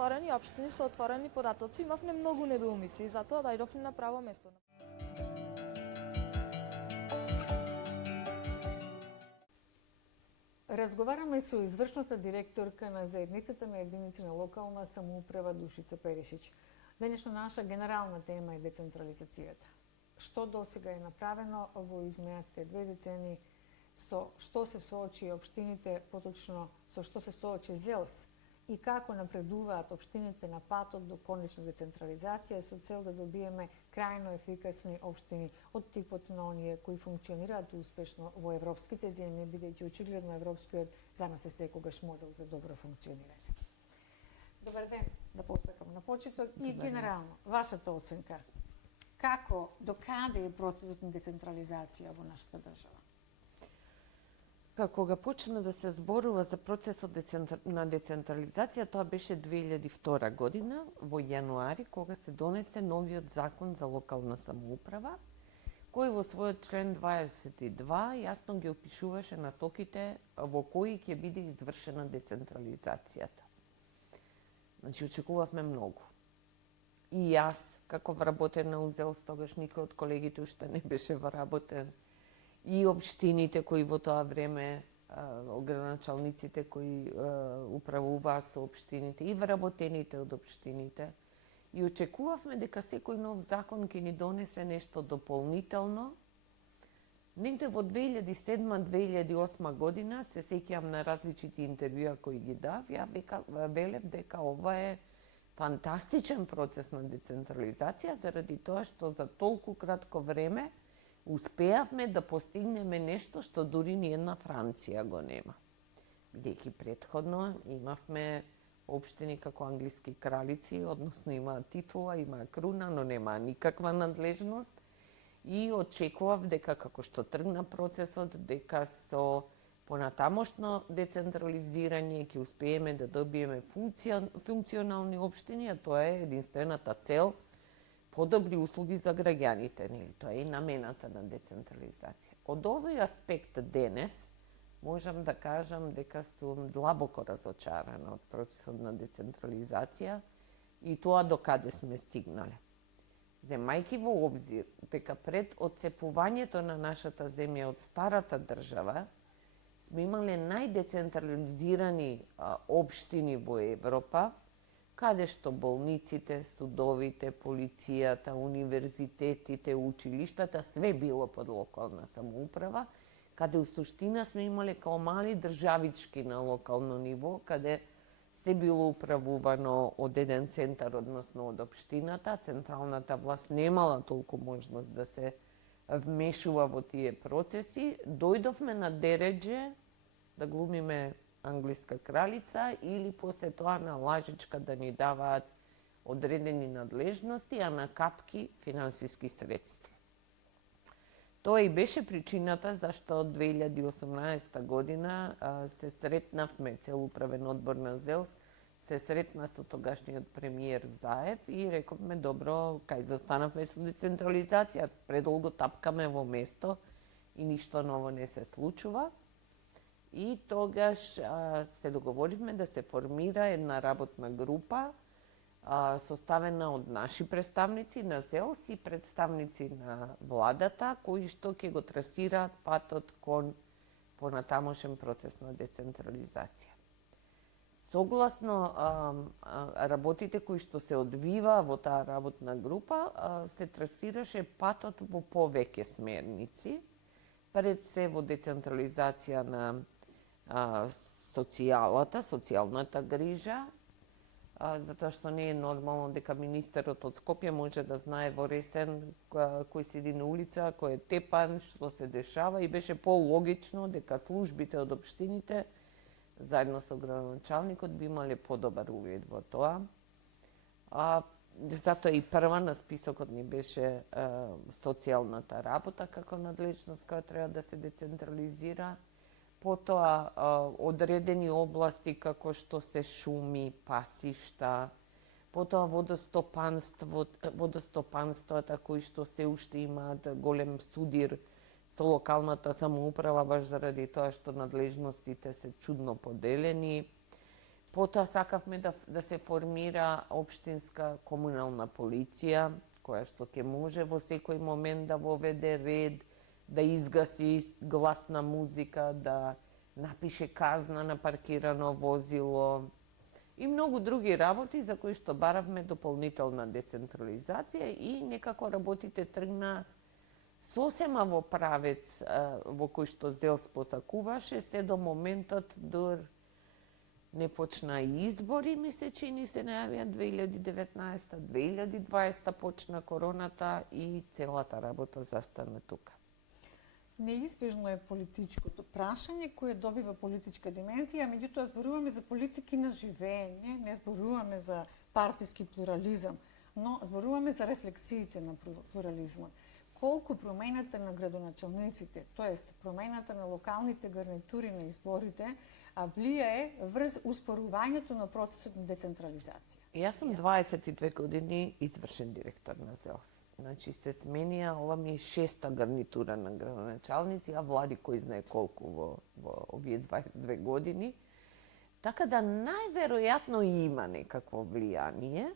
отворени општини со отворени податоци, имавме многу недоумици и затоа дојдовме на право место. Разговараме со извршната директорка на заедницата на единици на локална самоуправа Душица Перишич. Денешна наша генерална тема е децентрализацијата. Што досега е направено во изминатите 2 децени, со што се соочи општините, поточно со што се соочи ЗЕЛС и како напредуваат општините на патот до конечна децентрализација со цел да добиеме крајно ефикасни општини од типот на оние кои функционираат успешно во европските земји, бидејќи очигледно европскиот за нас е секогаш модел за добро функционирање. Добар ден, да посакам на почеток и генерално, вашата оценка. Како, до каде е процесот на децентрализација во нашата држава? Кога почна да се зборува за процесот на децентрализација, тоа беше 2002 година, во јануари, кога се донесе новиот закон за локална самоуправа, кој во својот член 22 јасно ги опишуваше насоките во кои ќе биде извршена децентрализацијата. Значи, очекувавме многу. И јас, како вработена у ЗЕЛС, тогаш никој од колегите уште не беше вработен, и општините кои во тоа време, ограначалниците кои управуваа со општините и вработените од општините. И очекувавме дека секој нов закон ќе ни донесе нешто дополнително. Негде во 2007-2008 година се сеќавам на различити интервјуа кои ги дав, ја велев дека ова е фантастичен процес на децентрализација заради тоа што за толку кратко време успеавме да постигнеме нешто што дури ни една Франција го нема. Бидејќи претходно имавме општини како англиски кралици, односно имаа титула, имаа круна, но немаа никаква надлежност. И очекував дека како што тргна процесот, дека со понатамошно децентрализирање ќе успееме да добиеме функционални општини, а тоа е единствената цел, подобри услуги за граѓаните, нели? Тоа е и намената на децентрализација. Од овој аспект денес можам да кажам дека сум длабоко разочарана од процесот на децентрализација и тоа до каде сме стигнале. Земајќи во обзир дека пред отцепувањето на нашата земја од старата држава сме имале најдецентрализирани општини во Европа, каде што болниците, судовите, полицијата, универзитетите, училиштата, све било под локална самоуправа, каде у суштина сме имале као мали државички на локално ниво, каде се било управувано од еден центар, односно од општината, централната власт немала толку можност да се вмешува во тие процеси. Дојдовме на дередже да глумиме англиска кралица или после тоа на лажичка да ни даваат одредени надлежности, а на капки финансиски средства. Тоа и беше причината зашто од 2018 година се сретнавме, цел управен одбор на ЗЕЛС, се сретна со тогашниот премиер Заев и рековме, добро, кај застанавме со децентрализација, предолго тапкаме во место и ништо ново не се случува. И тогаш се договоривме да се формира една работна група составена од наши представници на ЗЕЛС и представници на владата, кои што ќе го трасираат патот кон понатамошен процес на децентрализација. Согласно работите кои што се одвива во таа работна група, се трасираше патот во повеќе смерници, пред се во децентрализација на социјалната грижа, затоа што не е нормално дека министерот од Скопје може да знае во Ресен кој седи на улица, кој е тепан, што се дешава, и беше пологично дека службите од општините заедно со градоначалникот би имале подобар увид во тоа. Затоа и прва на списокот ни беше социјалната работа како надлежност која треба да се децентрализира. Потоа одредени области како што се шуми, пасишта, потоа водостопанствата кои што се уште имаат голем судир со локалната самоуправа баш заради тоа што надлежностите се чудно поделени. Потоа сакавме да се формира општинска комунална полиција, која што ќе може во секој момент да воведе ред, да изгаси гласна музика, да напише казна на паркирано возило и многу други работи за кои што баравме дополнителна децентрализација и некако работите тргна сосема во правец во кој што ЗЕЛС посакуваше, се до моментот дур не почна и избори, ми се чини се најавија 2019, 2020 почна короната и целата работа застана тука. Неизбежно е политичкото прашање кое добива политичка димензија, меѓутоа зборуваме за политики на живење, не зборуваме за партиски плурализам, но зборуваме за рефлексиите на плурализмот. Колку промената на градоначалниците, тоест промената на локалните гарнитури на изборите, влијае врз успорувањето на процесот на децентрализација. Јас сум 22 години извршен директор на ЗЕЛС. Значи се сменија, ова ми е 6-та гарнитура на градоначалници, а влади кој знае колку во овие 22 години. Така да најверојатно има некакво влијание,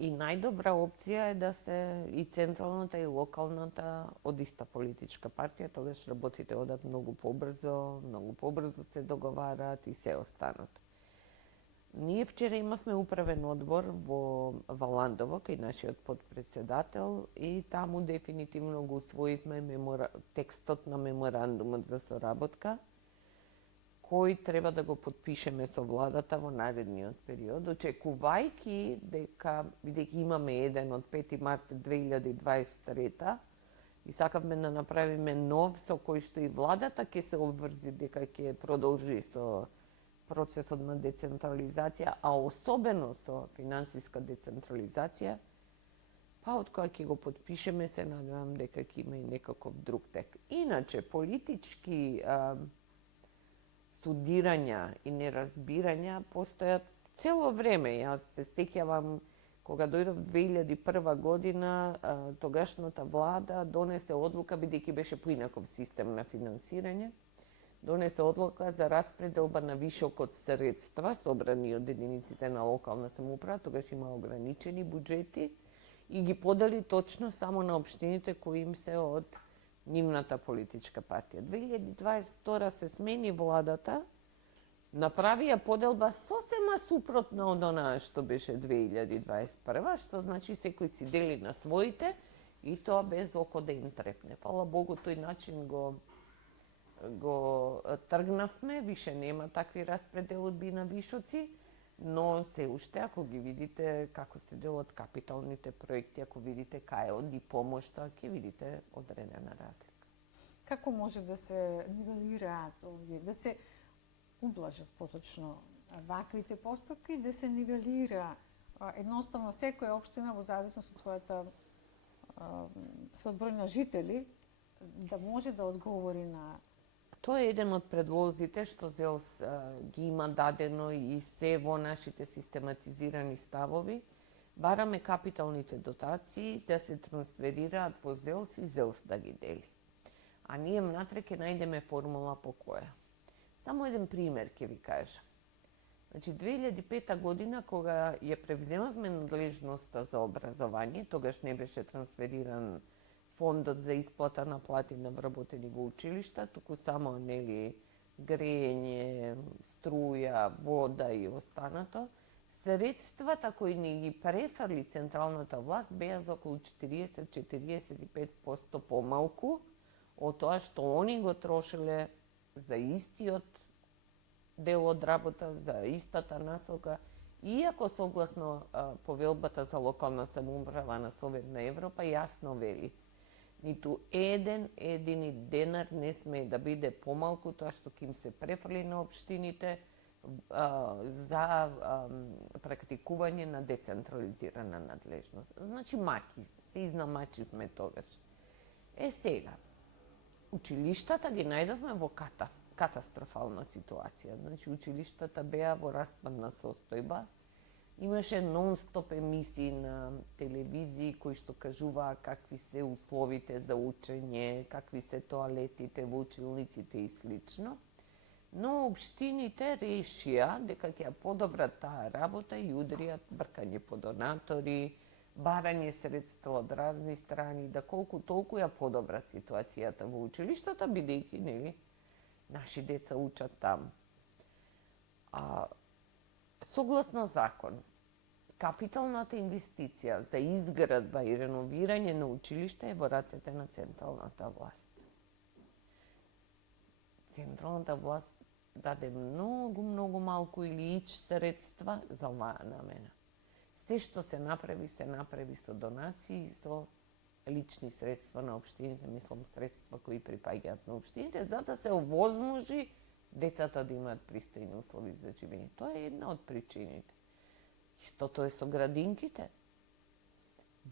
и најдобра опција е да се и централната и локалната од иста политичка партија, тогаш работите одат многу побрзо се договараат и се останат. Ние вчера имавме управен одбор во Валандово, кај нашиот подпредседател, и таму дефинитивно го усвоивме текстот на меморандумот за соработка, кој треба да го подпишеме со владата во наредниот период, очекувајќи дека, бидејќи имаме еден од 5 март 2023 и сакавме да направиме нов со кој што и владата ќе се обврзи дека ќе продолжи со процесот на децентрализација, а особено со финансиска децентрализација, па од која ќе го подпишеме, се надевам дека ќе има и некаков друг тек. Иначе, политички судирања и неразбирања постојат цело време. Јас се сеќавам кога дојдов 2001 година, тогашната влада донесе одлука, бидејќи беше поинаков систем на финансирање, донесе одлука за распределба на вишокот средства собрани од единиците на локална самоуправа, тогаш има ограничени буџети и ги подели точно само на општините кои им се од нивната политичка партија. 2022 се смени владата, направија поделба сосема супротна од онаа што беше 2021, што значи секој си дели на своите и тоа без око да им трепне. Фала Богу, тој начин го тргнавме, више нема такви распределби на вишоци, но се уште, ако ги видите како се делат капиталните проекти, ако видите кај оди помошта, ќе видите одредена разлика. Како може да се нивелираат овие, да се ублажат поточно ваквите постапки, да се нивелира едноставно секоја општина во зависност од својот број на жители, да може да одговори на... Тоа е еден од предлозите што ЗЕЛС ги има дадено и се во нашите систематизирани ставови. Бараме капиталните дотации да се трансферираат во ЗЕЛС и ЗЕЛС да ги дели. А ние внатре ќе најдеме формула по која. Само еден пример ќе ви кажам. Значи, 2005 година, кога ја превземавме надлежноста за образование, тогаш не беше трансфериран фондот за исплата на плати на вработени во училишта, туку само грејење, струја, вода и останато. Средствата кои ни ги префарли централната власт беа за околу 40-45% помалку од тоа што они го трошеле за истиот дел од работа, за истата насока, иако согласно повелбата за локална самоуправа на Советна Европа јасно вели: ниту едини денар не смее да биде помалку тоа што ќе им се префрли на општините за практикување на децентрализирана надлежност. Значи, маки, се изнамачивме тогаш. Сега, училиштата ги најдовме во катастрофална ситуација. Значи, училиштата беа во распадна состојба. Имаше нон-стоп емисии на телевизии кои што кажуваа какви се условите за учење, какви се тоалетите во училниците и слично. Но општините решија дека ќе ја подобрат таа работа и удријат бркање по донатори, барање средства од разни страни, да колку толку ја подобрат ситуацијата во училиштата, бидејќи нели наши деца учат таму. Согласно закон, капиталната инвестиција за изградба и реновирање на училишта е во рацете на централната власт. Централната власт даде многу малку или ич средства за оваа намена. Се што се направи со донации и со лични средства на општините, мислам средства кои припаѓаат на општините, за да се овозможи децата да имаат пристојни услови за живење. Тоа е една од причините. Истото е со градинките.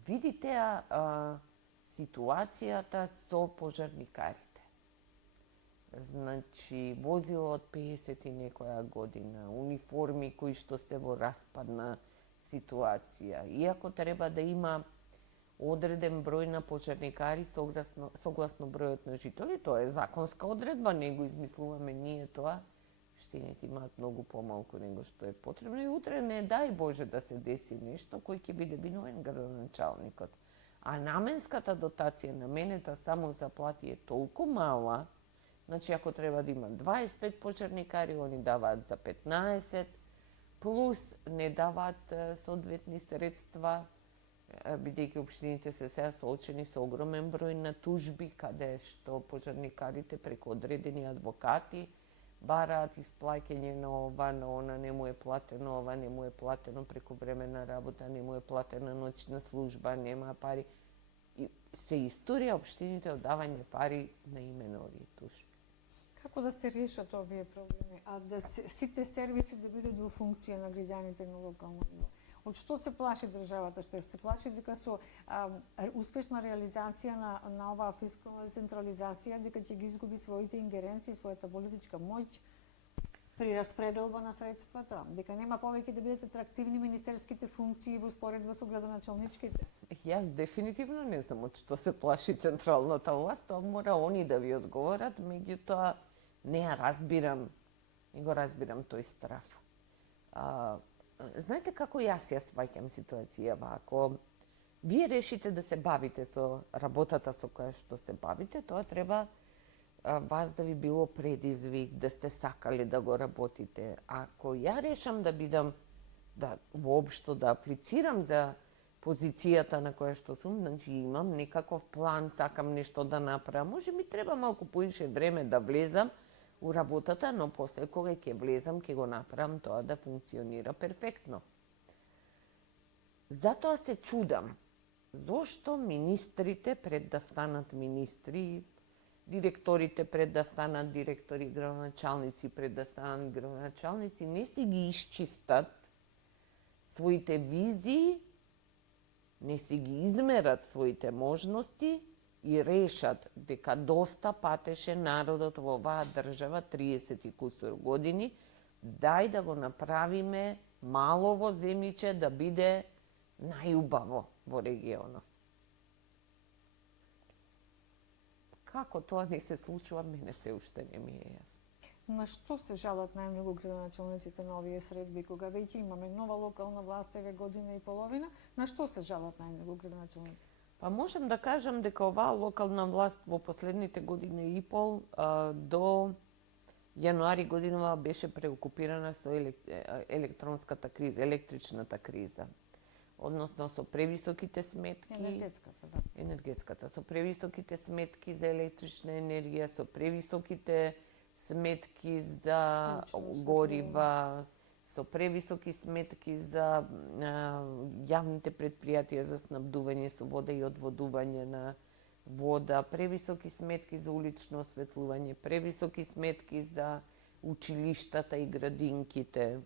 Видите ситуацијата со пожарникарите. Значи, возило од 50 и некоја година, униформи кои што се во распадна ситуација. Иако треба да има одреден број на пожарникари согласно бројот на жители, тоа е законска одредба, не го измислуваме ние тоа. Штините имаат многу помалку него што е потребно и утре не дај Боже да се деси нешто кој ќе биде виновен градоначалникот. А наменската дотација наменета само за плати е толку мала. Значи, ако треба да има 25 пожарникари, они даваат за 15, плюс не даваат соодветни средства, бидејќи општините се сега соочени со огромен број на тужби, каде што пожарникарите преку одредени адвокати бараат исплаќање на ова, на она, не му е платено ова, не му е платено преку времена работа, не му е платена ноќна служба, нема пари. И се историја општините одавање пари на име на овие тужби. Како да се решат овие проблеми, а да сите сервиси да бидат во функција на граѓаните на локално ниво? Од што се плаши државата? Што се плаши дека со успешна реализација на оваа фискална децентрализација, дека ќе ги изгуби своите ингеренции, својата политичка моќ при распределба на средствата, дека нема повеќе да бидат атрактивни министерските функции во споредба со градоначалничките? Јас дефинитивно не знам од што се плаши централната власт, тоа мора они да ви одговорат, меѓутоа не ја разбирам, не го разбирам тој страф. Знаете како јас ја сваќам ситуацијава? Ако вие решите да се бавите со работата со која што се бавите, тоа треба вас да ви било предизвик, да сте сакале да го работите. Ако ја решам да бидам, да воопшто да аплицирам за позицијата на која што сум, значи имам некаков план, сакам нешто да направам, може ми треба малку поише време да влезам у работата, но после кога ќе влезам, ќе го направам тоа да функционира перфектно. Затоа се чудам, зошто министрите пред да станат министри, директорите пред да станат директори, градоначалници пред да станат градоначалници, не си ги исчистат своите визии, не си ги измерат своите можности и решат дека доста патеше народот во оваа држава 30 и кусур години, дај да го направиме малово земјиче да биде најубаво во регионот. Како тоа не се случува, мене се уште не ми е јасно. На што се жалат најмногу градоначалниците на овие средби, кога веќе имаме нова локална власт, еве година и половина, на што се жалат најмногу градоначалниците? Па можам да кажам дека оваа локална власт во последните година и пол до јануари годинава беше преокупирана со електронската криза, електричната криза. Односно со превисоките сметки, енергетската, со превисоките сметки за електрична енергија, со превисоките сметки за горива, со превисоки сметки за јавните предпријатија за снабдување со вода и одводување на вода, превисоки сметки за улично осветлување, превисоки сметки за училиштата и градинките.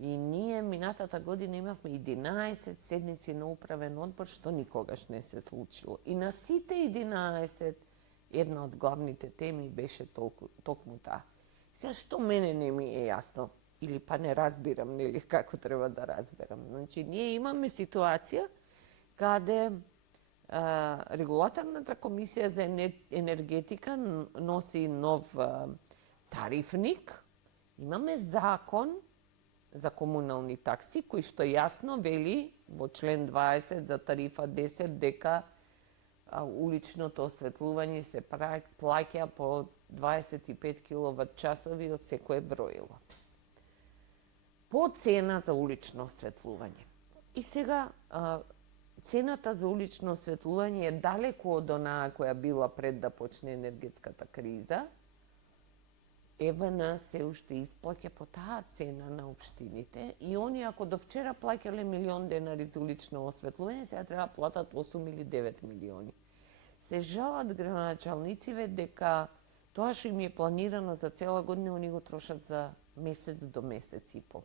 И ние минатата година имавме 11 седници на управен одбор, што никогаш не се случило. И на сите 11 една од главните теми беше токму таа. Сега што мене не ми е јасно, или па не разбирам, нели како треба да разберам. Значи, ние имаме ситуација каде регулаторната комисија за енергетика носи нов тарифник, имаме закон за комунални такси, кој што јасно вели во член 20 за тарифа 10 дека уличното осветлување се плаќа по 25 киловат часови од секое броило. По цена за улично осветлување. И сега цената за улично осветлување е далеку од онаа која била пред да почне енергетската криза. ЕВН се уште исплаќа по таа цена на општините и они ако до вчера плаќале $1.000.000 за улично осветлување, сега треба да платат 8 или 9 милиони. Се жалат градоначалниците дека тоа што им е планирано за цела година, они го трошат за месец до месец и пол.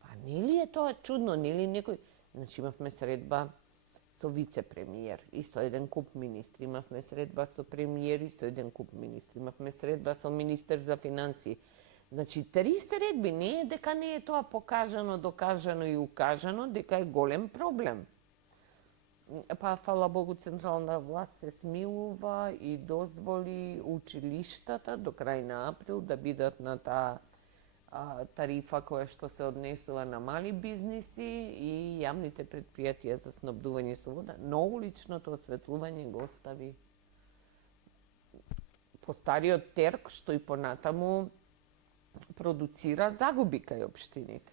Па нели е тоа чудно, нели некој... Значи имавме средба со вице-премиер и со еден куп министри, имавме средба со премиер и со еден куп министри, имавме средба со министер за финансии. Значи, 3 средби, не е дека не е тоа покажано, докажано и укажано, дека е голем проблем. Па, фала Богу, централна власт се смилува и дозволи училиштата до крај на април да бидат на таа тарифа која што се однесува на мали бизниси и јавните предпријатија за снабдување со вода, но уличното осветлување го остави по стариот терк, што и понатаму продуцира загуби кај општините.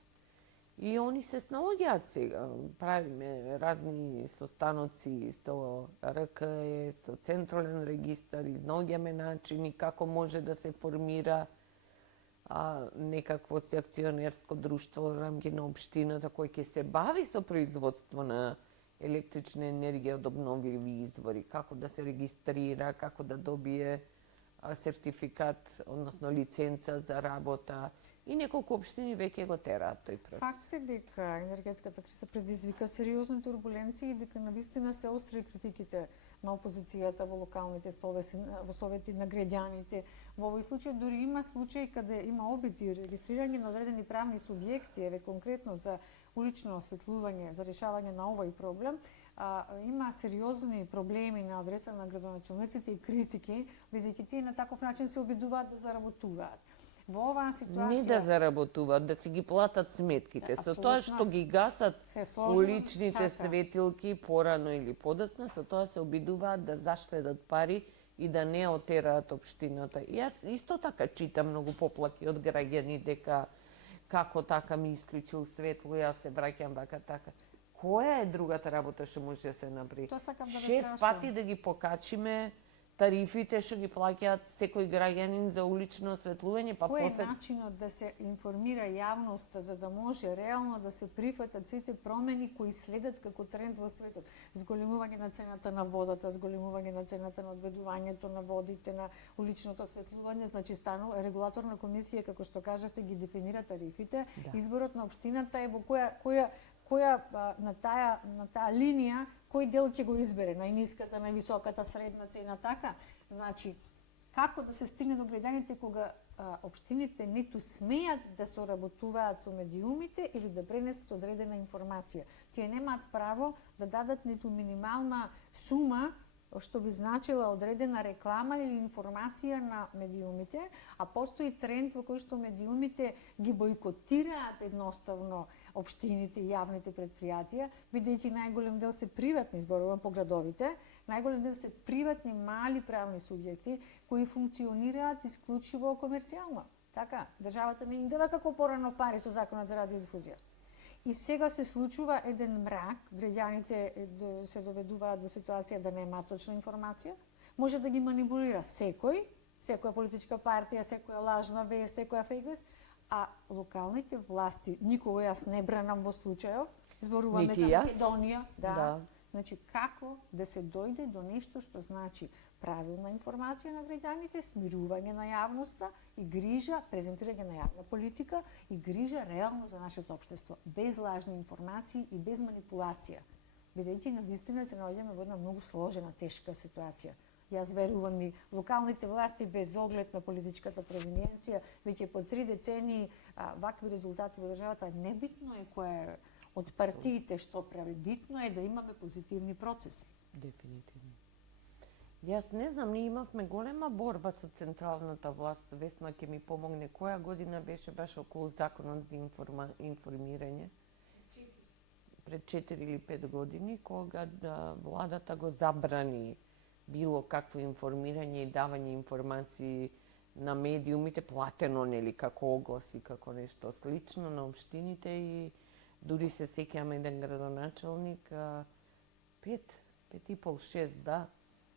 И они се снаоѓаат сега. Правиме разни состаноци со РКЕ, со Централен регистар, изнаоѓаме начини како може да се формира некакво акционерско друштво во рамки на општината кој ќе се бави со производство на електрична енергија од обновливи извори, како да се регистрира, како да добие сертификат, односно лиценца за работа. И неколку општини веќе го тераат тој процес. Факт е дека енергетската криза предизвика сериозни турбуленции и дека навистина се остри критиките на опозицијата во локалните совети на граѓаните. Во овој случај дури има случаи каде има обиди регистрирање на одредени правни субјекти, еве конкретно за улично осветлување, за решавање на овој проблем. Има сериозни проблеми на адреса на градоначалниците и критики, бидејќи тие на таков начин се обидуваат да заработуваат. Во оваа ситуација Не да заработуваат, да си ги платат сметките. Со тоа што ги гасат уличните светилки порано или подоцна, со тоа се обидуваат да заштедат пари и да не отераат општината. И јас исто така читам многу поплаки од граѓани дека како така ми исклучил светло, јас се враќам вака така. Која е другата работа што може да се направи? 6 пати да ги покачиме тарифите што ги плаќаат секој граѓанин за улично осветлување, па Кој е начинот да се информира јавноста за да може реално да се прифатат сите промени кои следат како тренд во светот? Зголемување на цената на водата, зголемување на цената на одведувањето на водите, на уличното осветлување, значи станува регулаторна комисија, како што кажавте, ги дефинира тарифите. Да. Изборот на општината е во која на таа линија кој дел ќе го избере, најниската, највисоката, средна цена, така? Значи, како да се стигне до граѓаните кога општините ниту смеат да соработуваат со медиумите или да пренесат одредена информација. Тие немаат право да дадат ниту минимална сума што би значила одредена реклама или информација на медиумите, а постои тренд во кој што медиумите ги бойкотираат едноставно општините и јавните предпријатија, бидејќи најголем дел се приватни, зборувам по градовите, најголем дел се приватни мали правни субјекти кои функционираат исклучиво комерцијално. Така, државата не им дава како порано пари со законот за радиодифузија. И сега се случува еден мрак, граѓаните се доведуваат во ситуација да немаат точна информација, може да ги манипулира секоја политичка партија, секоја лажна вест, секоја фейк вест, а локалните власти, никога јас не бранам во случајов, зборуваме за Македонија, да. Значи, како да се дојде до нешто што значи правилна информација на граѓаните, смирување на јавноста и грижа, презентирање на јавна политика и грижа реално за нашето општество, без лажни информации и без манипулација. Бидејќи навистина се наоѓаме во една многу сложена, тешка ситуација. Јас верувам и локалните власти без оглед на политичката провиненција, веќе по 3 децении вакви резултати во државата, небитно е која е од партиите што прави, битно е да имаме позитивни процеси. Дефинитивно. Јас не знам, ние имавме голема борба со централната власт. Весна ќе ми помогне. Која година беше баш околу законот за информирање? Пред 4 или 5 години, кога владата го забрани било какво информирање и давање информации на медиумите, платено, нели, како огласи, како нешто слично на општините, и дури се сеќавам еден градоначалник, 5,5-6, да,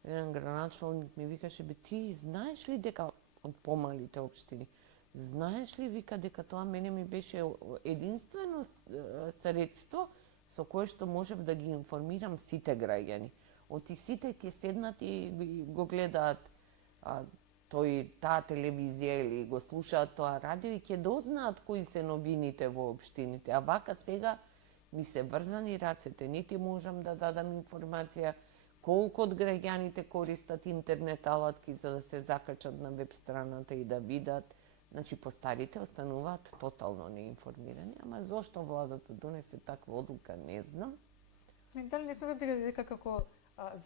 еден градоначалник ми викаше: бе, ти знаеш ли дека од помалите општини, знаеш ли, вика, дека тоа мене ми беше единствено средство со кое што можев да ги информирам сите граѓани. Оти сите ќе седнат и го гледаат таа телевизија или го слушаат тоа радио и ќе дознаат кои се новините во општините. А вака сега ми се врзани рацете, нити можам да дадам информација колку од граѓаните користат интернет алатки за да се закачат на веб страната и да видат. Значи, постарите остануваат тотално неинформирани, ама зошто владата донесе таква одлука, не знам. Дали не смятате дека како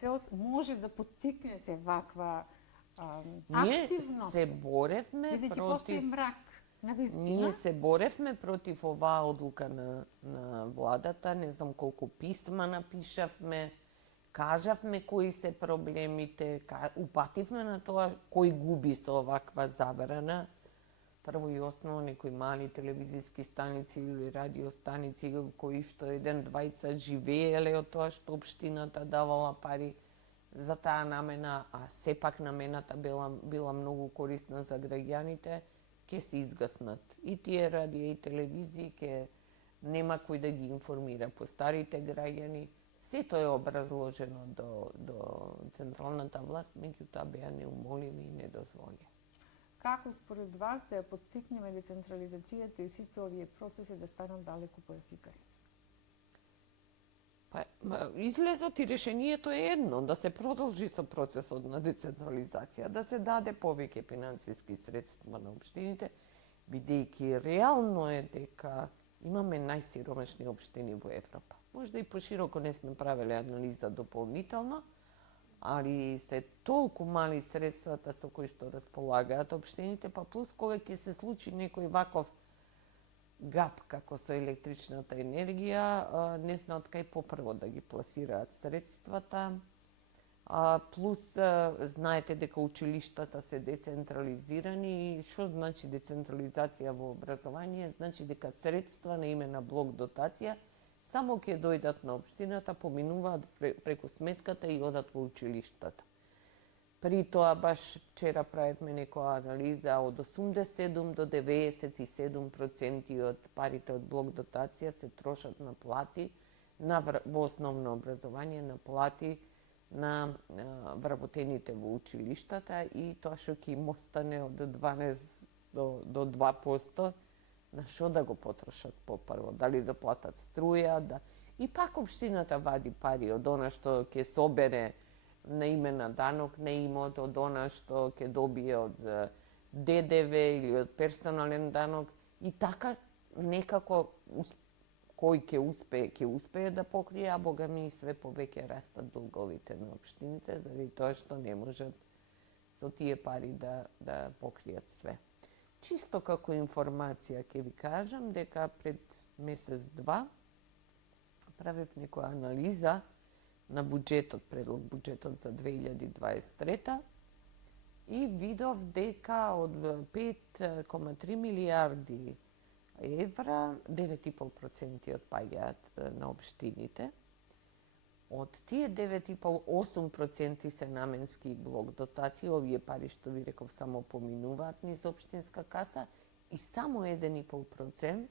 ЗЕОС може да поттикнете ваква активност? Ние се боревме бидејќи постои мрак на вистина. Ние се боревме против оваа одлука на владата, не знам колку писма напишавме, кажавме кои се проблемите, упативме на тоа кој губи со оваква забрана. Прво и основно некои мали телевизиски станици или радиостаници кои што еден-двајца живееле од тоа што општината давала пари за таа намена, а сепак намената била многу корисна за граѓаните, ќе се изгаснат. И тие радија и телевизии ќе нема кој да ги информира постарите граѓани. Сето е образложено до централната власт, меѓутоа беа неумолими и недозволени. Како според вас да ја поттикнеме децентрализацијата и сите овие процеси да станат далеку поефикасни? Па, излезот и решението е едно, да се продолжи со процесот на децентрализација, да се даде повеќе финансиски средства на општините, бидејќи реално е дека имаме најсиромашни општини во Европа. Можда и пошироко не сме правеле анализа дополнително, али се толку мали средствата со кои што располагаат општините, па плюс кога ќе се случи некој ваков гап како со електричната енергија, не знаат кај попрво да ги пласираат средствата. Плюс знаете дека училиштата се децентрализирани. И што значи децентрализација во образование? Значи дека средства на име на блок дотација само ќе дојдат на општината, поминуваат преку сметката и одат во училиштата. При тоа баш вчера правевме некоја анализа, од 87 до 97% од парите од блок дотација се трошат на плати во основно образование, на плати на вработените во училиштата, и тоа што ќе им остане од 12 до 2%, на што да го потрошат попрво, дали да платат струја, да... И пак општината вади пари од она што ќе собере на име на данок на имот, од она што ќе добие од ДДВ или од персонален данок, и така некако кој ќе успее да покрие, а бога ми све повеќе растат долговите на општините, заради тоа што не можат со тие пари да покријат све. Чисто како информација ќе ви кажам дека пред месец-два правев некоја анализа на буџетот, предлог буџетот за 2023 и видов дека од 5,3 милиарди евра 9,5% отпаѓаат на општините. Од тие 9,5-8% се наменски блок дотации, овие пари што ви реков само поминуваат низ општинска каса, и само 1,5%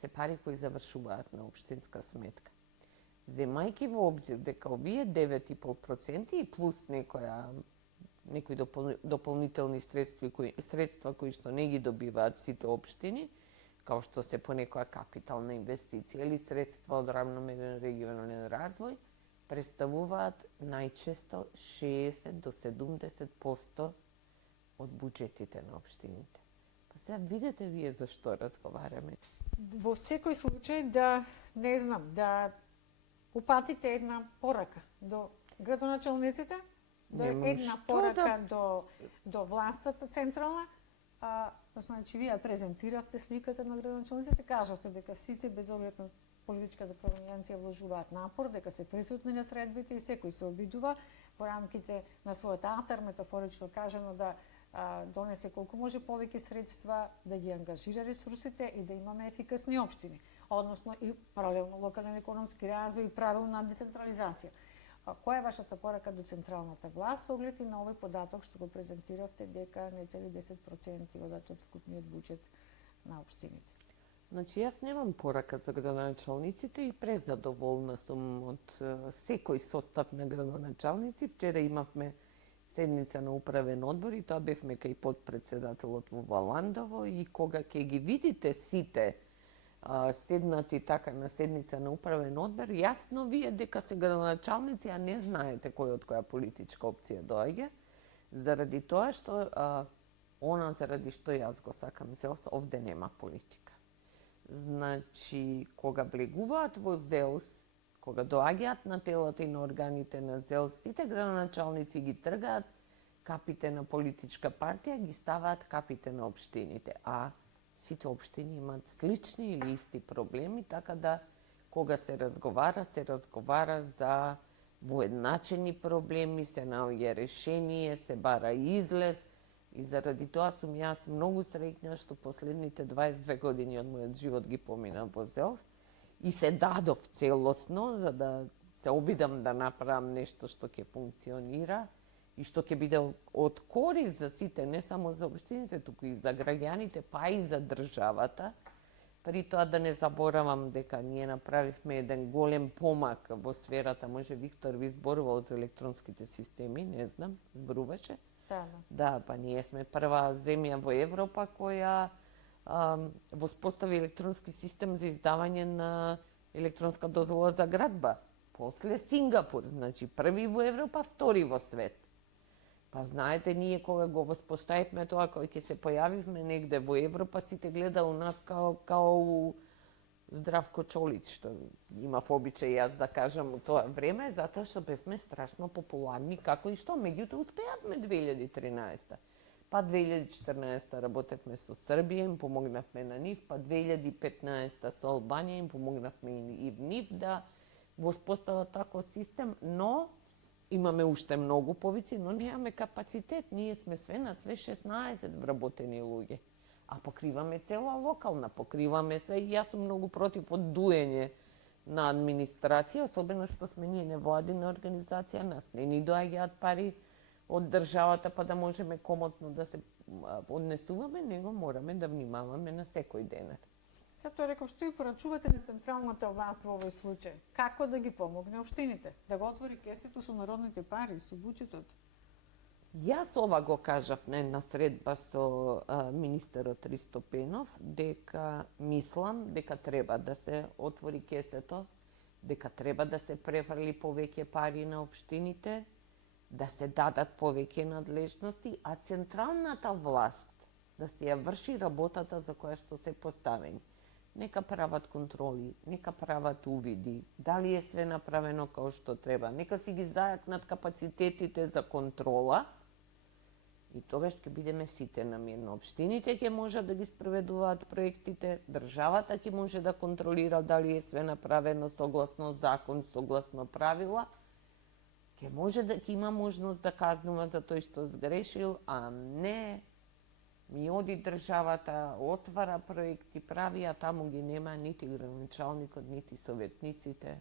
се пари кои завршуваат на општинска сметка. Земајќи во обзир дека овие 9,5% и плюс некои дополнителни средства кои што не ги добиваат сите општини, као што се по некоја капитална инвестиција или средства од равномерен регионален развој, представуваат најчесто 60 до 70% од буџетите на општините. Па сега видете вие за што разговараме. Во секој случај да, не знам, да упатите една порака до градоначалниците, Немам една што порака до властата централна. Значи, вие презентиравте сликата на градоначалниците, кажавте дека сите, без оглед на политичката провиненција, вложуваат напор, дека се присутни на средбите и секој се обидува во рамките на својот атар, метафорично кажано, да донесе колку може повеќе средства, да ги ангажира ресурсите и да имаме ефикасни општини, односно и паралелно локален економски развој и правилна децентрализација. Која е вашата порака до централната власт со оглед и на овој податок што го презентиравте дека не цели 10% одат од вкупниот буџет на општините? Значи, јас немам порака за градоначалниците и презадоволна сум од секој состав на градоначалници. Вчера имавме седница на управен одбор и тоа бевме кај подпредседателот во Валандово и кога ќе ги видите сите седнати така на седница на управен одбор, јасно ви е дека се градоначалници, а не знаете кој од која политичка опција доаѓа, заради тоа што она заради што јас го сакам ЗЕЛС, овде нема политика. Значи, кога влегуваат во ЗЕЛС, кога доаѓаат на телото и на органите на ЗЕЛС, сите градоначалници ги тргаат капите на политичка партија, ги ставаат капите на општините, а сите општини имаат слични или исти проблеми, така да кога се разговара за воедначени проблеми, се наоѓа решение, се бара излез и заради тоа сум јас многу среќна што последните 22 години од мојот живот ги поминав во ЗЕЛС и се дадов целосно за да се обидам да направам нешто што ќе функционира и што ќе биде од корист за сите, не само за општините, туку и за граѓаните, па и за државата. При тоа да не заборавам дека ние направивме еден голем помак во сферата, може Виктор ви зборувал за електронските системи, не знам, зборуваше? Да, па ние сме прва земја во Европа која воспостави електронски систем за издавање на електронска дозвола за градба. После Сингапур, значи први во Европа, втори во свет. Па знаете, ние кога го воспоставивме тоа, кој ќе се појавивме негде во Европа, сите гледа у нас као Здравко Чолич, што имав обичај јас да кажам у тоа време, затоа што бевме страшно популарни, како и што, меѓутоа успеавме 2013. Па 2014 работевме со Србија, им помогнавме на нив, па 2015 со Албанија им помогнавме и нив да воспостават таков систем, но имаме уште многу повици, но немаме капацитет. Ние сме све на све 16 вработени луѓе. А покриваме цела локална, покриваме све и јас сум многу против оддуење на администрација, особено што сме ние невладина организација, нас не ни доаѓаат пари од државата па да можеме комотно да се однесуваме, него мораме да внимаваме на секој денар. Сега тоа реков, што ја порачувате на централната власт во овој случај? Како да ги помогне општините? Да го отвори кесето со народните пари, со буџетот? Јас ова го кажав на една средба со министерот Ристо Пенов, дека мислам дека треба да се отвори кесето, дека треба да се префрли повеќе пари на општините, да се дадат повеќе надлежности, а централната власт да се ја врши работата за која што се поставени. Нека прават контроли, нека прават увиди, дали е све направено како што треба, нека си ги зајакнат капацитетите за контрола и тогаш ќе бидеме сите намирно. Општините ќе можат да ги спроведуваат проектите, државата ќе може да контролира дали е све направено согласно закон, согласно правила, ќе може да ќе има можност да казнува за тој што сгрешил, а не ми оди државата, отвара проекти, прави, а таму ги нема нити градоначалникот, нити советниците.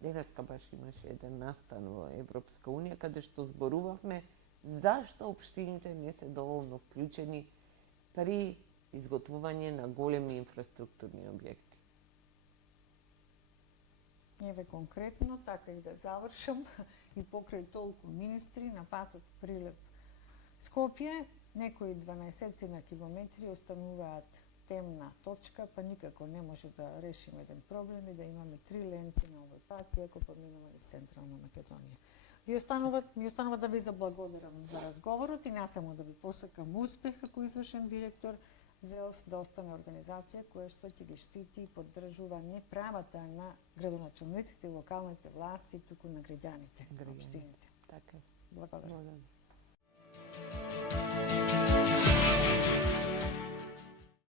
Денеска баш имаше еден настан во Европска унија, каде што зборувавме зашто општините не се доволно вклучени при изготвување на големи инфраструктурни објекти. Еве конкретно, така и да завршам, и покрај толку министри на патот Прилеп Скопје, некои 12 на километри остануваат темна точка, па никако не може да решиме еден проблем и да имаме 3 ленти на овој пат, иако поминува из Централна Македонија. Ми останува да ви заблагодарам за разговорот и натаму да ви посакам успех како извршен директор ЗЕЛС да остане организација која што ќе ги штити и поддржува не правата на градоначалниците и локалните власти, туку на граѓаните, на Граѓаните. општините. Така е. Благодарам. Благодарам.